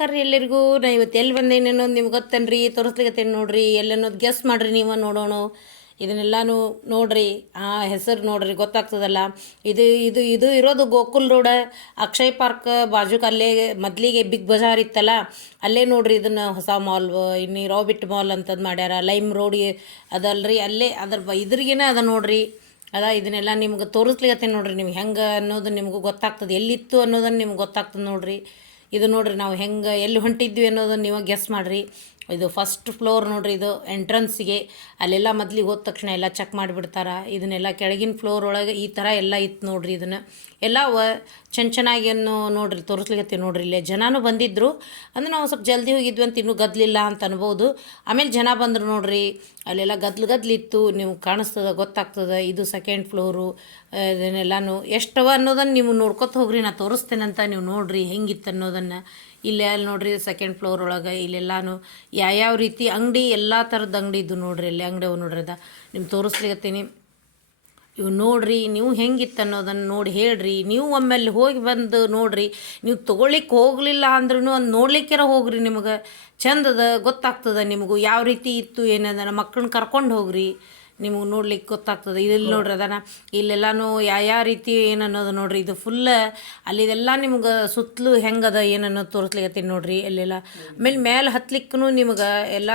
ನಮಸ್ಕಾರ ರೀ ಎಲ್ಲರಿಗೂ ನಾ ಇವತ್ತು ಎಲ್ಲಿ ಬಂದೇನೆ ಅನ್ನೋದು ನಿಮ್ಗೆ ಗೊತ್ತೇನ್ರಿ ರೀ ನೋಡ್ರಿ ಅನ್ನೋದು ಗೆಸ್ ಮಾಡಿರಿ ನೀವು ನೋಡೋಣ. ಇದನ್ನೆಲ್ಲಾನು ನೋಡ್ರಿ, ಆ ಹೆಸರು ನೋಡ್ರಿ, ಗೊತ್ತಾಗ್ತದಲ್ಲ. ಇದು ಇದು ಇದು ಇರೋದು ಗೋಕುಲ್ ರೋಡ, ಅಕ್ಷಯ್ ಪಾರ್ಕ್ ಬಾಜುಕ್ ಅಲ್ಲೇ ಮೊದಲಿಗೆ ಬಿಗ್ ಬಜಾರ್ ಇತ್ತಲ್ಲ, ಅಲ್ಲೇ ನೋಡ್ರಿ ಇದನ್ನು ಹೊಸ ಮಾಲ್, ಇನ್ನು ರಾಬಿಟ್ ಮಾಲ್ ಅಂತಂದು ಮಾಡ್ಯಾರ, ಲೈಮ್ ರೋಡ್ ಅದಲ್ರಿ, ಅಲ್ಲೇ ಅದ್ರ ಇದ್ರಿಗೇನೆ ಅದ ನೋಡ್ರಿ. ಅದ ಇದನ್ನೆಲ್ಲ ನಿಮ್ಗೆ ತೋರಿಸ್ಲಿಕತ್ತೆ ನೋಡ್ರಿ, ನಿಮ್ಗೆ ಹೆಂಗೆ ಅನ್ನೋದು ನಿಮ್ಗೂ ಗೊತ್ತಾಗ್ತದೆ, ಎಲ್ಲಿತ್ತು ಅನ್ನೋದನ್ನು ನಿಮ್ಗೆ ಗೊತ್ತಾಗ್ತದೆ ನೋಡ್ರಿ. ಇದು ನೋಡ್ರಿ ನಾವು ಹೆಂಗೆ ಎಲ್ಲಿ ಹೊಂಟಿದ್ವಿ ಅನ್ನೋದನ್ನು ನೀವು ಗೆಸ್ ಮಾಡಿರಿ. ಇದು ಫಸ್ಟ್ ಫ್ಲೋರ್ ನೋಡ್ರಿ ಇದು ಎಂಟ್ರೆನ್ಸಿಗೆ ಅಲ್ಲೆಲ್ಲ ಮೊದ್ಲಿಗೆ ಹೋದ ತಕ್ಷಣ ಎಲ್ಲ ಚೆಕ್ ಮಾಡಿಬಿಡ್ತಾರೆ. ಇದನ್ನೆಲ್ಲ ಕೆಳಗಿನ ಫ್ಲೋರ್ ಒಳಗೆ ಈ ಥರ ಎಲ್ಲ ಇತ್ತು ನೋಡ್ರಿ ಇದನ್ನು. ಎಲ್ಲ ವ ಚೆನ್ನ ಚೆನ್ನಾಗಿ ನೋಡಿರಿ ತೋರಿಸ್ಲಿಕ್ಕೆ ನೋಡ್ರಿ ಇಲ್ಲೇ. ಜನನೂ ಬಂದಿದ್ದರು ಅಂದ್ರೆ ನಾವು ಸ್ವಲ್ಪ ಜಲ್ದಿ ಹೋಗಿದ್ವಿ ಅಂತ ಇನ್ನೂ ಗದ್ಲಿಲ್ಲ ಅಂತ ಅನ್ಬೋದು. ಆಮೇಲೆ ಜನ ಬಂದರು ನೋಡ್ರಿ. ಅಲ್ಲೆಲ್ಲ ಗದ್ಲು ಗದ್ಲಿತ್ತು ನೀವು ಕಾಣಿಸ್ತದ, ಗೊತ್ತಾಗ್ತದೆ, ಇದು ಸೆಕೆಂಡ್ ಫ್ಲೋರು ಇದನ್ನೆಲ್ಲಾನು. ಎಷ್ಟವ ಅನ್ನೋದನ್ನು ನೀವು ನೋಡ್ಕೊತ ಹೋಗ್ರಿ ನಾನು ತೋರಿಸ್ತೇನೆ ಅಂತ ನೀವು ನೋಡ್ರಿ ಹೆಂಗಿತ್ತು ಅನ್ನೋದನ್ನು. ಇಲ್ಲೇ ಅಲ್ಲಿ ನೋಡ್ರಿ ಸೆಕೆಂಡ್ ಫ್ಲೋರ್ ಒಳಗೆ ಇಲ್ಲೆಲ್ಲಾನು ಯಾವ್ಯಾವ ರೀತಿ ಅಂಗಡಿ ಎಲ್ಲ ಥರದ ಅಂಗಡಿ ಇದ್ದು ನೋಡ್ರಿ ಅಲ್ಲಿ ಅಂಗಡಿ ಅವು ನೋಡ್ರಿ ಅದ. ನಿಮ್ಮ ತೋರಿಸ್ಲಿಕತ್ತೀನಿ. ಇವು ನೋಡ್ರಿ, ನೀವು ಹೆಂಗಿತ್ತು ಅನ್ನೋದನ್ನು ನೋಡಿ ಹೇಳ್ರಿ. ನೀವು ಒಮ್ಮೆಲ್ಲಿ ಹೋಗಿ ಬಂದು ನೋಡ್ರಿ. ನೀವು ತೊಗೊಳ್ಲಿಕ್ಕೆ ಹೋಗಲಿಲ್ಲ ಅಂದ್ರೂ ಅದು ನೋಡ್ಲಿಕ್ಕೆರ ಹೋಗ್ರಿ ನಿಮಗೆ. ಚಂದದ ಗೊತ್ತಾಗ್ತದೆ ನಿಮಗೂ. ಯಾವ ರೀತಿ ಇತ್ತು ಏನದ ಮಕ್ಕಳನ್ನ ಕರ್ಕೊಂಡು ಹೋಗ್ರಿ. ನಿಮಗೆ ನೋಡ್ಲಿಕ್ಕೆ ಗೊತ್ತಾಗ್ತದೆ. ಇಲ್ಲಿ ನೋಡ್ರಿ ಅದನ್ನ ಇಲ್ಲೆಲ್ಲಾನು ಯಾವ ರೀತಿ ಏನನ್ನೋದು ನೋಡ್ರಿ. ಇದು ಫುಲ್ ಅಲ್ಲಿದೆಲ್ಲ ನಿಮ್ಗೆ ಸುತ್ತಲೂ ಹೆಂಗದ ಏನನ್ನೋದು ತೋರಿಸ್ಲಿಕ್ಕೆ ನೋಡ್ರಿ ಅಲ್ಲೆಲ್ಲ. ಆಮೇಲೆ ಮೇಲೆ ಹತ್ಲಿಕ್ಕೂ ನಿಮ್ಗೆ ಎಲ್ಲ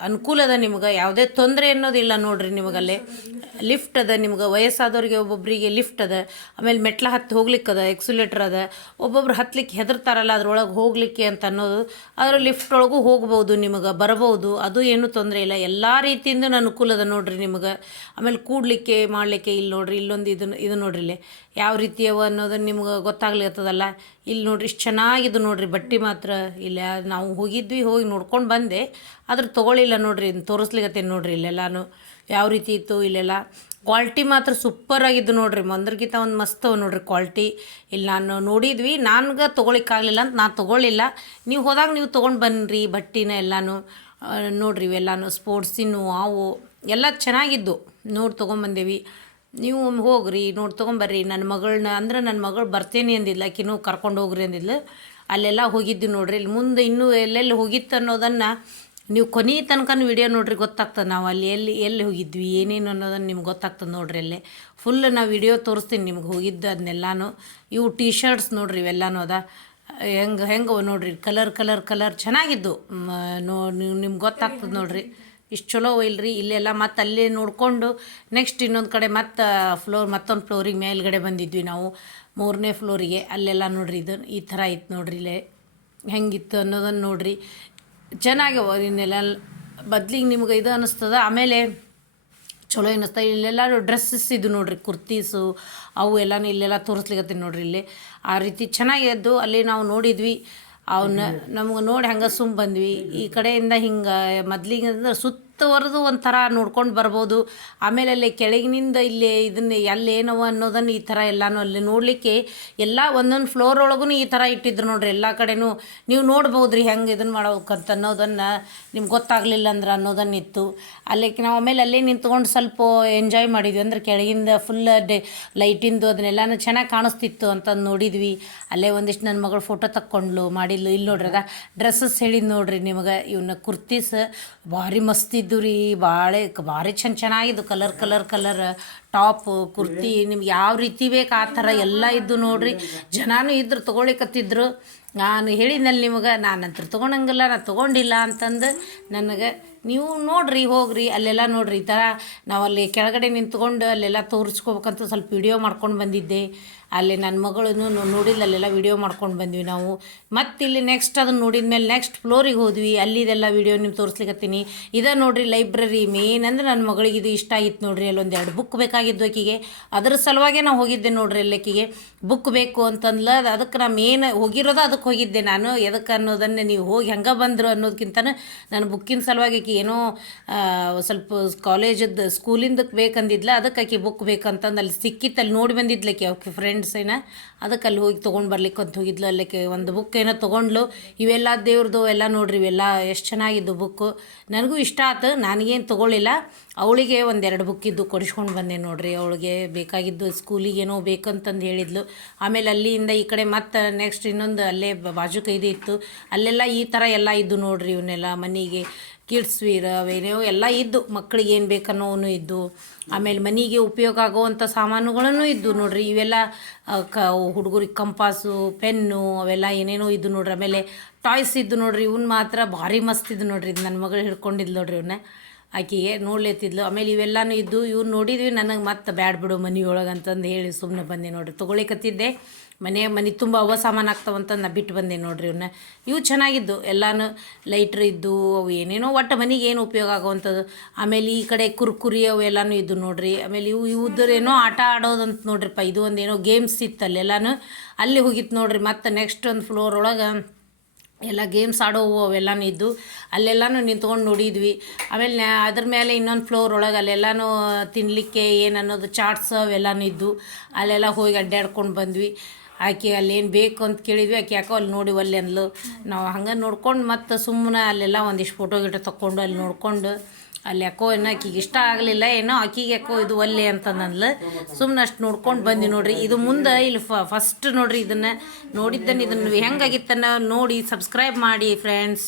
ಅನುಕೂಲ ಅದ ನಿಮ್ಗೆ ಯಾವುದೇ ತೊಂದರೆ ಅನ್ನೋದಿಲ್ಲ ನೋಡ್ರಿ ನಿಮಗಲ್ಲೇ. ಲಿಫ್ಟ್ ಅದ ನಿಮ್ಗೆ ವಯಸ್ಸಾದವ್ರಿಗೆ ಒಬ್ಬೊಬ್ಬರಿಗೆ ಲಿಫ್ಟ್ ಅದ. ಆಮೇಲೆ ಮೆಟ್ಲ ಹತ್ತಿ ಹೋಗ್ಲಿಕ್ಕೆ ಅದ ಎಕ್ಸುಲೇಟ್ರ್ ಅದ. ಒಬ್ಬೊಬ್ರು ಹತ್ಲಿಕ್ಕೆ ಹೆದರ್ತಾರಲ್ಲ ಅದ್ರೊಳಗೆ ಹೋಗ್ಲಿಕ್ಕೆ ಅಂತ ಅನ್ನೋದು. ಅದ್ರ ಲಿಫ್ಟ್ ಒಳಗೂ ಹೋಗ್ಬೋದು ನಿಮಗೆ ಬರಬಹುದು. ಅದು ಏನು ತೊಂದರೆ ಇಲ್ಲ. ಎಲ್ಲ ರೀತಿಯಿಂದ ಅನುಕೂಲ ಅದ ನೋಡ್ರಿ ನಿಮಗೆ. ಆಮೇಲೆ ಕೂಡಲಿಕ್ಕೆ, ಮಾಡಲಿಕ್ಕೆ ಇಲ್ಲಿ ನೋಡ್ರಿ, ಇಲ್ಲೊಂದು ಇದನ್ನು ಇದು ನೋಡ್ರಿ ಇಲ್ಲಿ ಯಾವ ರೀತಿಯವ ಅನ್ನೋದನ್ನು ನಿಮ್ಗೆ ಗೊತ್ತಾಗ್ಲಿರ್ತದಲ್ಲ ಇಲ್ಲಿ ನೋಡ್ರಿ, ಇಷ್ಟು ಚೆನ್ನಾಗಿದ್ದು ನೋಡ್ರಿ, ಬಟ್ಟೆ ಮಾತ್ರ. ಇಲ್ಲ, ನಾವು ಹೋಗಿದ್ವಿ, ಹೋಗಿ ನೋಡ್ಕೊಂಡು ಬಂದೆ. ಆದ್ರೆ ತೊಗೊಳಿಲ್ಲ ನೋಡ್ರಿ ತೋರಿಸ್ಲಿಕತ್ತೇನೆ ನೋಡ್ರಿ ಇಲ್ಲೆಲ್ಲಾನು. ಯಾವ ರೀತಿ ಇತ್ತು ಇಲ್ಲೆಲ್ಲ. ಕ್ವಾಲ್ಟಿ ಮಾತ್ರ ಸೂಪರ್ ಆಗಿದ್ದು ನೋಡ್ರಿ. ಮಂದ್ರಗಿತ ಒಂದು ಮಸ್ತ್ ನೋಡ್ರಿ ಕ್ವಾಲ್ಟಿ. ಇಲ್ಲಿ ನಾನು ನೋಡಿದ್ವಿ, ನನ್ಗೆ ತೊಗೊಳಿಕ್ಕಾಗಲಿಲ್ಲ ಅಂತ ನಾನು ತೊಗೊಳ್ಳಿಲ್ಲ ನೀವು ಹೋದಾಗ ನೀವು ತೊಗೊಂಡು ಬನ್ನಿರಿ ಬಟ್ಟಿನ ಎಲ್ಲಾನು. ನೋಡ್ರಿ ಇವೆಲ್ಲಾನು ಸ್ಪೋರ್ಟ್ಸಿನ್ನು ಅವು ಎಲ್ಲ ಚೆನ್ನಾಗಿದ್ದು. ನೋಡಿ ತೊಗೊಂಬಂದೇವಿ. ನೀವು ಹೋಗ್ರಿ, ನೋಡಿ ತೊಗೊಂಬರ್ರಿ. ನನ್ನ ಮಗಳನ್ನ ಅಂದ್ರೆ ನನ್ನ ಮಗಳು ಬರ್ತೇನೆ ಅಂದಿಲ್ಲ ಆಕಿನೂ ಕರ್ಕೊಂಡು ಹೋಗ್ರಿ ಅಂದಿಲ್ಲ ಅಲ್ಲೆಲ್ಲ ಹೋಗಿದ್ದು ನೋಡ್ರಿ. ಇಲ್ಲಿ ಮುಂದೆ ಇನ್ನೂ ಎಲ್ಲೆಲ್ಲಿ ಹೋಗಿತ್ತು ಅನ್ನೋದನ್ನು ನೀವು ಕೊನೆ ತನಕನೂ ವಿಡಿಯೋ ನೋಡ್ರಿ, ಗೊತ್ತಾಗ್ತದೆ. ನಾವು ಅಲ್ಲಿ ಎಲ್ಲಿ ಎಲ್ಲಿ ಹೋಗಿದ್ವಿ, ಏನೇನು ಅನ್ನೋದನ್ನು ನಿಮ್ಗೆ ಗೊತ್ತಾಗ್ತದೆ ನೋಡ್ರಿ ಅಲ್ಲೇ. ಫುಲ್ ನಾವು ವಿಡಿಯೋ ತೋರಿಸ್ತೀನಿ ನಿಮ್ಗೆ ಹೋಗಿದ್ದು ಅದನ್ನೆಲ್ಲಾನು ಇವು ಟೀ ಶರ್ಟ್ಸ್ ನೋಡ್ರಿ ಇವೆಲ್ಲಾನು ಅದ. ಹೆಂಗೆ ಹೆಂಗೆ ನೋಡ್ರಿ? ಕಲರ್ ಕಲರ್ ಕಲರ್ ಚೆನ್ನಾಗಿದ್ದು. ನೋ, ನಿಮ್ಗೆ ಗೊತ್ತಾಗ್ತದೆ ನೋಡ್ರಿ. ಇಷ್ಟು ಚಲೋ ಇಲ್ರಿ ಇಲ್ಲೆಲ್ಲ ಮತ್ತೆ ಅಲ್ಲೇ ನೋಡಿಕೊಂಡು ನೆಕ್ಸ್ಟ್ ಇನ್ನೊಂದು ಕಡೆ ಮತ್ತೆ ಫ್ಲೋರ್ ಮತ್ತೊಂದು ಫ್ಲೋರಿಗೆ ಮೇಲ್ಗಡೆ ಬಂದಿದ್ವಿ ನಾವು. ಮೂರನೇ ಫ್ಲೋರಿಗೆ ಅಲ್ಲೆಲ್ಲ ನೋಡ್ರಿ ಇದು ಈ ಥರ ಇತ್ತು ನೋಡ್ರಿ ಇಲ್ಲೇ. ಹೆಂಗಿತ್ತು ಅನ್ನೋದನ್ನು ನೋಡ್ರಿ. ಚೆನ್ನಾಗ್ಯವ ಇನ್ನೆಲ್ಲ ಬದ್ಲಿಗೆ ನಿಮ್ಗೆ ಇದು ಅನ್ನಿಸ್ತದ ಆಮೇಲೆ ಚಲೋ ಅನ್ನಿಸ್ತಾ ಇಲ್ಲೆಲ್ಲ ಡ್ರೆಸ್ಸಸ್ ಇದು ನೋಡ್ರಿ ಕುರ್ತೀಸು ಅವು ಎಲ್ಲನೂ ಇಲ್ಲೆಲ್ಲ ತೋರಿಸ್ಲಿಕತ್ತೀನಿ ನೋಡ್ರಿ ಇಲ್ಲಿ. ಆ ರೀತಿ ಚೆನ್ನಾಗಿದ್ದು ಅಲ್ಲಿ ನಾವು ನೋಡಿದ್ವಿ. ಅವನ್ನ ನಮ್ಗೆ ನೋಡಿ ಹಂಗೆ ಸುಮ್ಮ ಬಂದ್ವಿ. ಈ ಕಡೆಯಿಂದ ಹಿಂಗೆ ಮೊದ್ಲಿಗೆ ಅಂದ್ರೆ ಸುತ್ತವರೆದು ಒಂಥರ ನೋಡ್ಕೊಂಡು ಬರ್ಬೋದು. ಆಮೇಲೆ ಅಲ್ಲಿ ಕೆಳಗಿನಿಂದ ಇಲ್ಲಿ ಇದನ್ನ ಎಲ್ಲೇನವ ಅನ್ನೋದನ್ನು ಈ ಥರ ಎಲ್ಲನೂ ಅಲ್ಲಿ ನೋಡಲಿಕ್ಕೆ ಎಲ್ಲ ಒಂದೊಂದು ಫ್ಲೋರ್ ಒಳಗೂ ಈ ಥರ ಇಟ್ಟಿದ್ರು ನೋಡ್ರಿ. ಎಲ್ಲ ಕಡೆನೂ ನೀವು ನೋಡ್ಬೋದು ರೀ ಹೆಂಗೆ ಇದನ್ನು ಮಾಡ್ಬೇಕಂತ ಅನ್ನೋದನ್ನು ನಿಮ್ಗೆ ಗೊತ್ತಾಗಲಿಲ್ಲ ಅಂದ್ರೆ ಅನ್ನೋದನ್ನು ಇತ್ತು ಅಲ್ಲಿಗೆ ನಾವು ಆಮೇಲೆ ಅಲ್ಲೇ ನಿಂತ್ಕೊಂಡು ಸ್ವಲ್ಪ ಎಂಜಾಯ್ ಮಾಡಿದ್ವಿ. ಅಂದ್ರೆ ಕೆಳಗಿಂದ ಫುಲ್ ಡೇ ಲೈಟಿಂದು ಅದನ್ನೆಲ್ಲನೂ ಚೆನ್ನಾಗಿ ಕಾಣಿಸ್ತಿತ್ತು ಅಂತ ನೋಡಿದ್ವಿ. ಅಲ್ಲೇ ಒಂದಿಷ್ಟು ನನ್ನ ಮಗಳು ಫೋಟೋ ತಕ್ಕೊಂಡ್ಲು ಮಾಡಿದ್ಲು ಇಲ್ಲಿ ನೋಡ್ರಿ ಅದ. ಡ್ರೆಸ್ಸಸ್ ಹೇಳಿದ್ ನೋಡ್ರಿ ನಿಮಗೆ. ಇವನ್ನ ಕುರ್ತೀಸ್ ಭಾರಿ ಮಸ್ತ್ ಇದ್ದು ರೀ ಭಾಳ ಭಾರಿ ಚೆಂದ ಚೆನ್ನಾಗಿದ್ದು colour colour colour, top, kurti, ನಿಮ್ಗೆ ಯಾವ ರೀತಿ ಬೇಕು ಆ ಥರ ಎಲ್ಲ ಇದ್ದು ನೋಡ್ರಿ. ಜನನೂ ಇದ್ರು ತೊಗೊಳಿಕತ್ತಿದ್ರು. ನಾನು ಹೇಳಿದ್ನಲ್ಲಿ ನಿಮಗೆ ಅಂತ ತೊಗೊಳಂಗಿಲ್ಲ ನಾನು ತೊಗೊಂಡಿಲ್ಲ ಅಂತಂದು ನನಗೆ ನೀವು ನೋಡ್ರಿ, ಹೋಗ್ರಿ, ಅಲ್ಲೆಲ್ಲ ನೋಡ್ರಿ. ಈ ಥರ ನಾವು ಅಲ್ಲಿ ಕೆಳಗಡೆ ನಿಂತ್ಕೊಂಡು ಅಲ್ಲೆಲ್ಲ ತೋರಿಸ್ಕೋಬೇಕಂತ ಸ್ವಲ್ಪ ವಿಡಿಯೋ ಮಾಡ್ಕೊಂಡು ಬಂದಿದ್ದೆ. ಅಲ್ಲಿ ನನ್ನ ಮಗಳನ್ನು ನೋಡಿಲ್ಲ, ಅಲ್ಲೆಲ್ಲ ವಿಡಿಯೋ ಮಾಡ್ಕೊಂಡು ಬಂದ್ವಿ ನಾವು. ಮತ್ತು ಇಲ್ಲಿ ನೆಕ್ಸ್ಟ್ ಅದನ್ನು ನೋಡಿದ ಮೇಲೆ ನೆಕ್ಸ್ಟ್ ಫ್ಲೋರಿಗೆ ಹೋದ್ವಿ. ಅಲ್ಲಿದೆಲ್ಲ ವಿಡಿಯೋ ನಿಮ್ಗೆ ತೋರಿಸ್ಲಿಕತ್ತೀನಿ. ಇದ ನೋಡ್ರಿ ಲೈಬ್ರರಿ ಮೇನ್ ಅಂದ್ರೆ ನನ್ನ ಮಗಳಿಗೆ ಇದು ಇಷ್ಟ ಆಗಿತ್ತು ನೋಡ್ರಿ. ಅಲ್ಲೊಂದು ಎರಡು ಬುಕ್ ಬೇಕಾಗಿದ್ದು ಆಕಿಗೆ ಅದ್ರ ಸಲುವಾಗೆ ನಾವು ಹೋಗಿದ್ದೆ ನೋಡ್ರಿ ಅಲ್ಲಿಕಿಗೆ ಬುಕ್ ಬೇಕು ಅಂತಂದ್ಲ ಅದಕ್ಕೆ ನಾ ಮೇನ್ ಹೋಗಿರೋದು ಅದಕ್ಕೆ ಹೋಗಿದ್ದೆ ನಾನು. ಎದಕ್ಕೆ ಅನ್ನೋದನ್ನೇ ನೀವು ಹೋಗಿ ಹೆಂಗೆ ಬಂದರು ಅನ್ನೋದಕ್ಕಿಂತ ನಾನು ಬುಕ್ಕಿನ ಸಲುವಾಗಿ ಆಕಿ ಏನೋ ಸ್ವಲ್ಪ ಕಾಲೇಜದ್ದು ಸ್ಕೂಲಿಂದಕ್ಕೆ ಬೇಕಂದಿದ್ಲ, ಅದಕ್ಕೆ ಆಕೆ ಬುಕ್ ಬೇಕಂತಂದು ಅಲ್ಲಿ ಸಿಕ್ಕಿತ್ತು ಅಲ್ಲಿ ನೋಡಿ ಬಂದಿದ್ಲಕ್ಕೆ ಆಕೆ ಫ್ರೆಂಡ್ಸ್ ಏನ. ಅದಕ್ಕೆ ಅಲ್ಲಿ ಹೋಗಿ ತೊಗೊಂಡು ಬರ್ಲಿಕ್ಕೆ ಅಂತ ಹೋಗಿದ್ಲು. ಅಲ್ಲಕ್ಕೆ ಒಂದು ಬುಕ್ ಏನೋ ತೊಗೊಂಡ್ಲು. ಇವೆಲ್ಲ ದೇವ್ರದ್ದು ಎಲ್ಲ ನೋಡ್ರಿ, ಇವೆಲ್ಲ ಎಷ್ಟು ಚೆನ್ನಾಗಿದ್ದು ಬುಕ್ಕು ನನಗೂ ಇಷ್ಟ ಆಯ್ತು ನನಗೇನು ತೊಗೊಳ್ಳಿಲ್ಲ. ಅವಳಿಗೆ ಒಂದೆರಡು ಬುಕ್ ಇದ್ದು ಕೊಡಿಸ್ಕೊಂಡು ಬಂದೆ ನೋಡ್ರಿ. ಅವಳಿಗೆ ಬೇಕಾಗಿದ್ದು ಸ್ಕೂಲಿಗೇನೋ ಬೇಕಂತಂದು ಹೇಳಿದ್ಲು. ಆಮೇಲೆ ಅಲ್ಲಿಂದ ಈ ಕಡೆ ಮತ್ತೆ ನೆಕ್ಸ್ಟ್ ಇನ್ನೊಂದು ಅಲ್ಲೇ ಬಾಜು ಇದು ಇತ್ತು. ಅಲ್ಲೆಲ್ಲ ಈ ಥರ ಎಲ್ಲ ಇದ್ದು ನೋಡ್ರಿ ಇವನ್ನೆಲ್ಲ ಮನೆಗೆ. ಕಿಡ್ಸ್ ವೀರ್ ಅವೇನೋ ಎಲ್ಲ ಇದ್ದು ಮಕ್ಕಳಿಗೆ ಏನು ಬೇಕನ್ನೋನು ಇದ್ದು, ಆಮೇಲೆ ಮನೆಗೆ ಉಪಯೋಗ ಆಗುವಂಥ ಸಾಮಾನುಗಳನ್ನು ಇದ್ದು ನೋಡ್ರಿ. ಇವೆಲ್ಲ ಕ, ಹುಡುಗರಿಗೆ ಕಂಪಾಸು, ಪೆನ್ನು ಅವೆಲ್ಲ ಏನೇನೋ ಇದ್ದು ನೋಡ್ರಿ. ಆಮೇಲೆ ಟಾಯ್ಸ್ ಇದ್ದು ನೋಡ್ರಿ, ಇವ್ನು ಮಾತ್ರ ಭಾರಿ ಮಸ್ತ್ ಇದ್ದು ನೋಡ್ರಿ. ಇದು ನನ್ನ ಮಗಳು ಹಿಡ್ಕೊಂಡಿದ್ದು ನೋಡ್ರಿ ಇವನ್ನ ಆಕೆಗೆ ನೋಡ್ಲೇತಿದ್ಲು. ಆಮೇಲೆ ಇವೆಲ್ಲನೂ ಇದ್ದು, ಇವ್ನು ನೋಡಿದ್ವಿ, ನನಗೆ ಮತ್ತೆ ಬ್ಯಾಡ್ ಬಿಡು ಮನೆಯೊಳಗೆ ಅಂತಂದು ಹೇಳಿ ಸುಮ್ಮನೆ ಬಂದೆ ನೋಡ್ರಿ. ತೊಗೊಳಿಕತ್ತಿದ್ದೆ ಮನೆ ಮನೆ ತುಂಬ ಅವ ಸಾಮಾನು ಆಗ್ತಾವಂತ ನಾ ಬಿಟ್ಟು ಬಂದೆ ನೋಡ್ರಿ ಇವನ್ನ ಇವು ಚೆನ್ನಾಗಿದ್ದು. ಎಲ್ಲನೂ ಲೈಟ್ರ್ ಇದ್ದು, ಅವು ಏನೇನೋ ಒಟ್ಟು ಮನೆಗೆ ಏನು ಉಪಯೋಗ ಆಗುವಂಥದ್ದು. ಆಮೇಲೆ ಈ ಕಡೆ ಕುರ್ಕುರಿ ಅವು ಎಲ್ಲನೂ ಇದ್ದು ನೋಡ್ರಿ. ಆಮೇಲೆ ಇವು ಇವುದ್ರೇನೋ ಆಟ ಆಡೋದಂತ ನೋಡ್ರಿಪ್ಪ. ಇದು ಒಂದು ಏನೋ ಗೇಮ್ಸ್ ಇತ್ತು ಅಲ್ಲೆಲ್ಲನೂ ಅಲ್ಲಿ ಹೋಗಿತ್ತು ನೋಡ್ರಿ. ಮತ್ತೆ ನೆಕ್ಸ್ಟ್ ಒಂದು ಫ್ಲೋರ್ ಒಳಗೆ ಎಲ್ಲ ಗೇಮ್ಸ್ ಆಡೋವು ಅವೆಲ್ಲನೂ ಇದ್ದು. ಅಲ್ಲೆಲ್ಲನೂ ನಿಂತ್ಕೊಂಡು ನೋಡಿದ್ವಿ. ಆಮೇಲೆ ಅದ್ರ ಮೇಲೆ ಇನ್ನೊಂದು ಫ್ಲೋರ್ ಒಳಗೆ ಅಲ್ಲೆಲ್ಲನೂ ತಿನ್ನಲಿಕ್ಕೆ ಏನನ್ನೋದು ಚಾಟ್ಸ್ ಅವೆಲ್ಲನೂ ಇದ್ದು. ಅಲ್ಲೆಲ್ಲ ಹೋಗಿ ಅಡ್ಡಾಡ್ಕೊಂಡು ಬಂದ್ವಿ. ಆಕೆ ಅಲ್ಲೇನು ಬೇಕು ಅಂತ ಕೇಳಿದ್ವಿ, ಆಕೆ ಯಾಕೋ ಅಲ್ಲಿ ನೋಡಿ ಒಲ್ಲೆ ಅಂದ್ಲು. ನಾವು ಹಂಗೆ ನೋಡ್ಕೊಂಡು ಮತ್ತು ಸುಮ್ಮನೆ ಅಲ್ಲೆಲ್ಲ ಒಂದಿಷ್ಟು ಫೋಟೋ ಗಿಟೋ ತಕ್ಕೊಂಡು ಅಲ್ಲಿ ನೋಡ್ಕೊಂಡು ಅಲ್ಲಿ ಯಾಕೋ ಏನೋ ಆಕಿಗೆ ಇಷ್ಟ ಆಗಲಿಲ್ಲ, ಏನೋ ಆಕಿಗೆ ಯಾಕೋ ಇದು ಒಲ್ಲೆ ಅಂತ ನಂದ್ಲು ಸುಮ್ಮನೆ ಅಷ್ಟು ನೋಡ್ಕೊಂಡು ಬಂದು ನೋಡ್ರಿ. ಇದು ಮುಂದೆ ಇಲ್ಲಿ ಫಸ್ಟ್ ನೋಡ್ರಿ ಇದನ್ನು ನೋಡಿದ್ದನ್ನು ಇದನ್ನು ಹೆಂಗಾಗಿತ್ತನ್ನ ನೋಡಿ ಸಬ್ಸ್ಕ್ರೈಬ್ ಮಾಡಿ ಫ್ರೆಂಡ್ಸ್